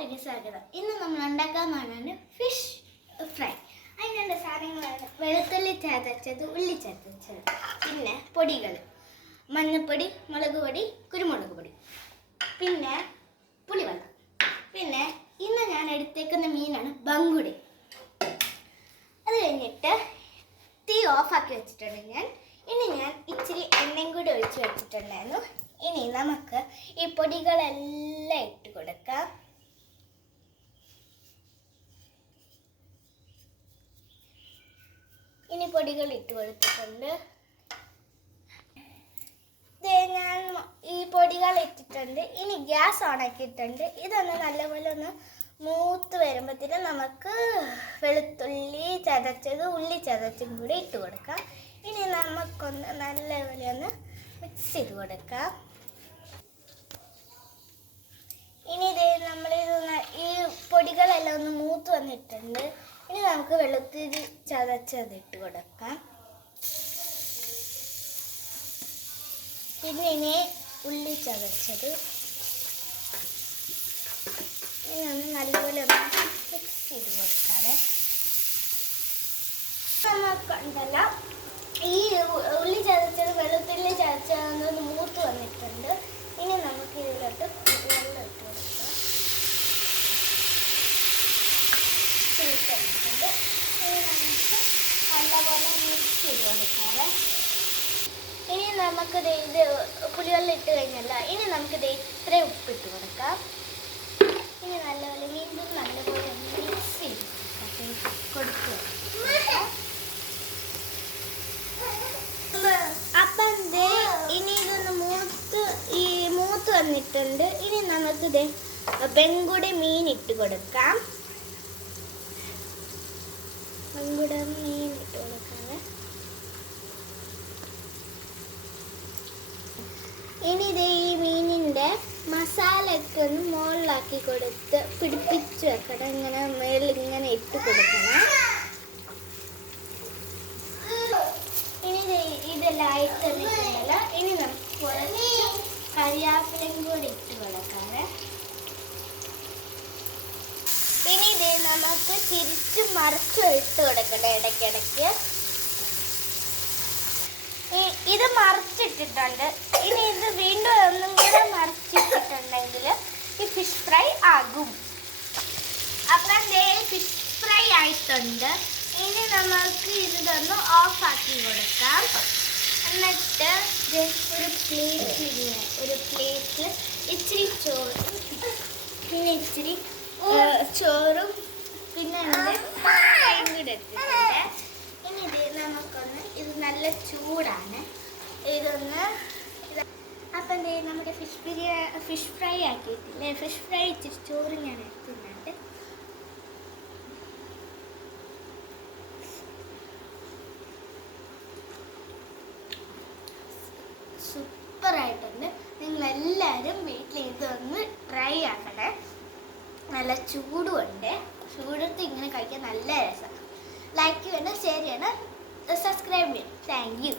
എല്ലാവർക്കും സ്വാഗതം. ഇന്ന് നമ്മൾ ഉണ്ടാക്കാൻ പോകുന്നത് ഫിഷ് ഫ്രൈ. അതിനുള്ള സാധനങ്ങളാണ് വെളുത്തുള്ളി ചതച്ചത്, ഉള്ളി ചതച്ചത്, പിന്നെ പൊടികൾ മഞ്ഞൾപ്പൊടി, മുളക് പൊടി, കുരുമുളക് പൊടി, പിന്നെ പുളിവെള്ളം. പിന്നെ ഇന്ന് ഞാൻ എടുത്തേക്കുന്ന മീനാണ് ബങ്കുടി. അത് കഴിഞ്ഞിട്ട് തീ ഓഫാക്കി വെച്ചിട്ടുണ്ട്. ഇനി ഞാൻ ഇച്ചിരി എണ്ണയും കൂടി ഒഴിച്ച് വെച്ചിട്ടുണ്ടായിരുന്നു. ഇനി നമുക്ക് ഈ പൊടികളെല്ലാം ഇട്ട് കൊടുക്കാം. ഇനി പൊടികൾ ഇട്ട് കൊടുത്തിട്ടുണ്ട്. ഞാൻ ഈ പൊടികൾ ഇട്ടിട്ടുണ്ട്. ഇനി ഗ്യാസ് ഓൺ ആക്കിയിട്ടുണ്ട്. ഇതൊന്ന് നല്ലപോലെ ഒന്ന് മൂത്ത് വരുമ്പോഴത്തേനും നമുക്ക് വെളുത്തുള്ളി ചതച്ചത്, ഉള്ളി ചതച്ചും കൂടി ഇട്ട് കൊടുക്കാം. ഇനി നമുക്കൊന്ന് നല്ലപോലെ ഒന്ന് മിക്സ് ചെയ്ത് കൊടുക്കാം. ഇനി ഈ പൊടികളെല്ലാം ഒന്ന് മൂത്ത് വന്നിട്ടുണ്ട്. ഇനി നമുക്ക് വെളുത്തുള്ളി ചതച്ചത് ഇട്ട് കൊടുക്കാം. പിന്നെ ഉള്ളി ചതച്ചത് ഇനി ഒന്ന് നല്ലപോലെ ഒന്ന് മിക്സ് ചെയ്ത് കൊടുക്കാതെ നമുക്കുണ്ടല്ലോ. ഈ ഉള്ളി ചതച്ചത്, വെളുത്തുള്ളി ചതച്ചതൊന്ന് മൂത്ത് വന്നിട്ടുണ്ട്. ഇനി നമുക്ക് ഇതിലോട്ട് വെള്ളം ഇട്ട് കൊടുക്കാം. ഇനി നമുക്ക് നല്ലപോലെ മിക്സ് ചെയ്ത് കൊടുക്കാതെ ഇനി നമുക്കിത് പുളിവെള്ളം ഇട്ട് കഴിഞ്ഞല്ല. ഇനി നമുക്കിത് ഇത്രയും ഉപ്പിട്ട് കൊടുക്കാം. ഇനി നല്ലപോലെ വീണ്ടും നല്ലപോലെ മിക്സ് ചെയ്ത് കൊടുക്കുക. അപ്പം ഇനി ഇതൊന്ന് മൂത്ത് വന്നിട്ടുണ്ട്. ഇനി നമുക്കിത് ബങ്കുടി മീൻ ഇട്ട് കൊടുക്കാം. ബങ്കുടി മീൻ ഇട്ട് കൊടുക്കാതെ ഇനി ഈ മീനിൻ്റെ മസാലയൊക്കെ ഒന്ന് മുകളിലാക്കി കൊടുത്ത് പിടിപ്പിച്ച് വെക്കണം. ഇങ്ങനെ മേളിൽ ഇങ്ങനെ ഇട്ട് കൊടുക്കണം. ഇനി ഇതെല്ലാം ആയിട്ട് തന്നിട്ടുണ്ടല്ലോ. ഇനി നമുക്ക് കുറച്ച് കരിയാപ്പിലയും കൂടി ഇട്ട് കൊടുക്കാതെ ഇനി നമുക്ക് തിരിച്ച് മറിച്ച് ഇട്ട് കൊടുക്കണം ഇടയ്ക്കിടയ്ക്ക്. ഇത് മറിച്ചിട്ടിട്ടുണ്ട്. ഇനി ഇത് വീണ്ടും ഒന്നും കൂടെ മറിച്ചിട്ടിട്ടുണ്ടെങ്കിൽ ഈ ഫിഷ് ഫ്രൈ ആകും. അപ്പം ഫിഷ് ഫ്രൈ ആയിട്ടുണ്ട്. ഇനി നമുക്ക് ഇതൊന്ന് ഓഫാക്കി കൊടുക്കാം. എന്നിട്ട് ഒരു പ്ലേറ്റിൽ ഇച്ചിരി ചോറും, പിന്നെ ഇച്ചിരി ചോറും, പിന്നെ ഫ്രൈയും കൂടെ എടുത്തിട്ടുണ്ട്. ഇനി നമുക്കൊന്ന് ഇത് നല്ല ചൂടാണ്. ഇതൊന്ന് അപ്പം നമ്മുടെ ഫിഷ് ഫ്രൈ ആക്കിയിട്ടില്ലേ, ഫിഷ് ഫ്രൈ ഇച്ചിരി ചോറ് ഞാൻ എടുക്കുന്നുണ്ട്. സൂപ്പറായിട്ടുണ്ട്. നിങ്ങളെല്ലാവരും വീട്ടിൽ ഇതൊന്ന് ട്രൈ ആക്കണേ. നല്ല ചൂടുണ്ട്. ചൂടത്ത് ഇങ്ങനെ കഴിക്കാൻ നല്ല രസമാണ്. ലൈക്ക് ചെയ്യണം, ഷെയർ ചെയ്യണം, സബ്സ്ക്രൈബ് ചെയ്യണം. Thank you.